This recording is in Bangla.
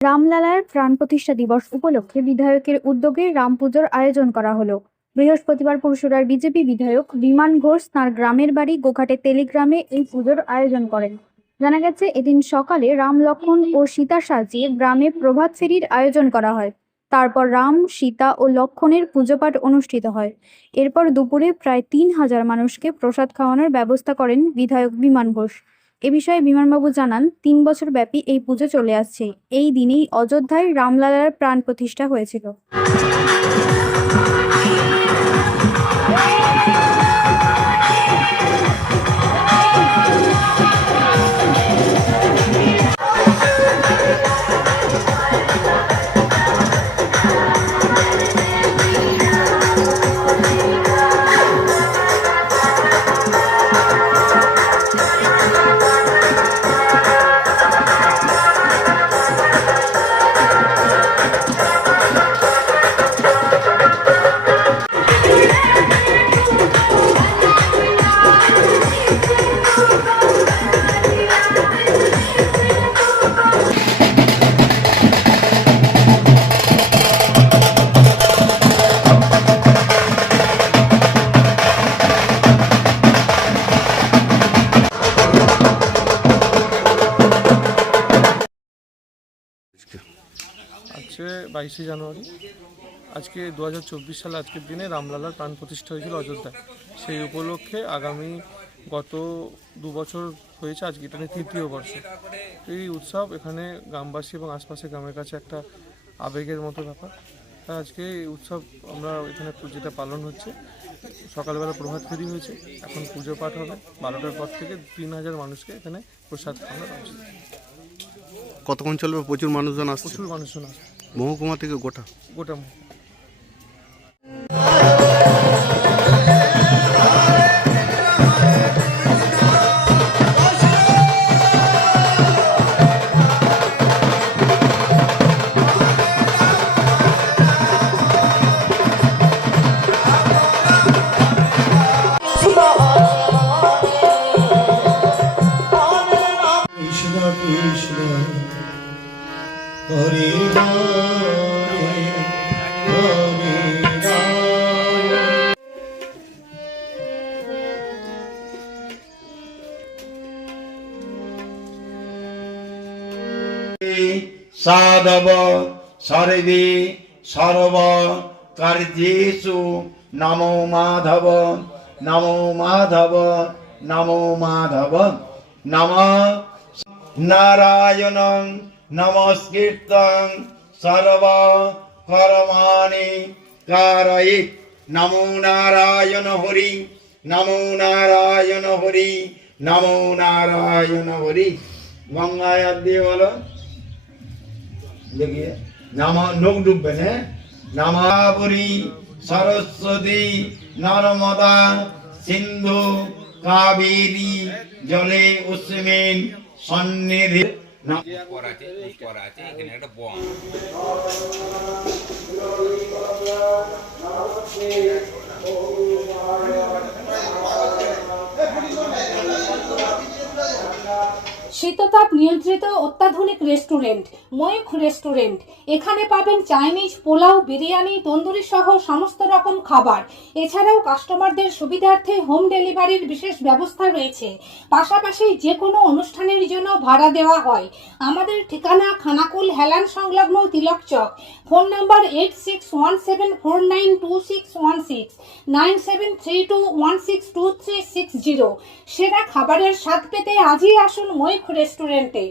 রামলালার প্রাণ প্রতিষ্ঠা দিবস উপলক্ষে বিধায়কের উদ্যোগে রাম পুজোর আয়োজন করা হলো। বৃহস্পতিবার পরশুরার বিজেপি বিধায়ক বিমান ঘোষ তাঁর গ্রামের বাড়ি গোঘাটে তেলিগ্রামে এই পুজোর আয়োজন করেন। জানা গেছে, এদিন সকালে রাম, লক্ষ্মণ ও সীতা সাজিয়ে গ্রামে প্রভাত ফেরির আয়োজন করা হয়। তারপর রাম, সীতা ও লক্ষ্মণের পুজোপাঠ অনুষ্ঠিত হয়। এরপর দুপুরে প্রায় ৩,০০০ মানুষকে প্রসাদ খাওয়ানোর ব্যবস্থা করেন বিধায়ক বিমান ঘোষ। এ বিষয়ে বিমানবাবু জানান, ৩ বছর ব্যাপী এই পুজো চলে আসছে। এই দিনেই অযোধ্যায় রামলালার প্রাণ প্রতিষ্ঠা হয়েছিল। আজকে 22শে জানুয়ারি। আজকে 2024 সালে আজকের দিনে রামলালার প্রাণ প্রতিষ্ঠা হয়েছিল অযোধ্যায়। সেই উপলক্ষে গত 2 বছর হয়েছে, আজকে এটা নিয়ে 3য় বর্ষ। এই উৎসব এখানে গ্রামবাসী এবং আশপাশের গ্রামের কাছে একটা আবেগের মতো ব্যাপার। তাই আজকে এই উৎসব আমরা এখানে যেটা পালন হচ্ছে, সকালবেলা প্রভাত ফেরি হয়েছে, এখন পুজো পাঠ হবে। 12টার পর থেকে 3,000 মানুষকে এখানে প্রসাদ খাওয়ানো হচ্ছে। কতক্ষণ চলবে? প্রচুর মানুষজন আসছে। প্রচুর মানুষজন আসছে, মহকুমা থেকে গোটা। হরে রাম হরে রাম। সাধব সর্বে সর্ব কার্যেষু নমো মাধব নমো মাধব নমো মাধব। নম নারায়ণং নমস্কৃত্যং সর্ব কর্মাণি কারয়িত। নমো নারায়ণ হরি নমো নারায়ণ হরি নমো নারায়ণ হরি। গঙ্গায় দিয়ে বলো, देखिए नामा नोक डूबे हैं। नामापुरी सरस्वती नर्मदा सिंधु कावेरी जले अस्मिन् सन्निधि। শীততাপ নিয়ন্ত্রিত অত্যাধুনিক রেস্টুরেন্ট ময়ূখ রেস্টুরেন্ট। এখানে পাবেন চাইনিজ, পোলাও, বিরিয়ানি, তন্দুরি সহ সমস্ত রকম খাবার। এছাড়াও কাস্টমারদের সুবিধার্থে হোম ডেলিভারির বিশেষ ব্যবস্থা রয়েছে। পাশাপাশি যে কোনো অনুষ্ঠানের জন্য ভাড়া দেওয়া হয়। আমাদের ঠিকানা খানাকুল হেলান সংলগ্ন তিলক চক। Phone number 8617492616 9732162360। সেরা খাবারের স্বাদ পেতে আজই আসুন ময়ূখ রেস্টুরেন্টে।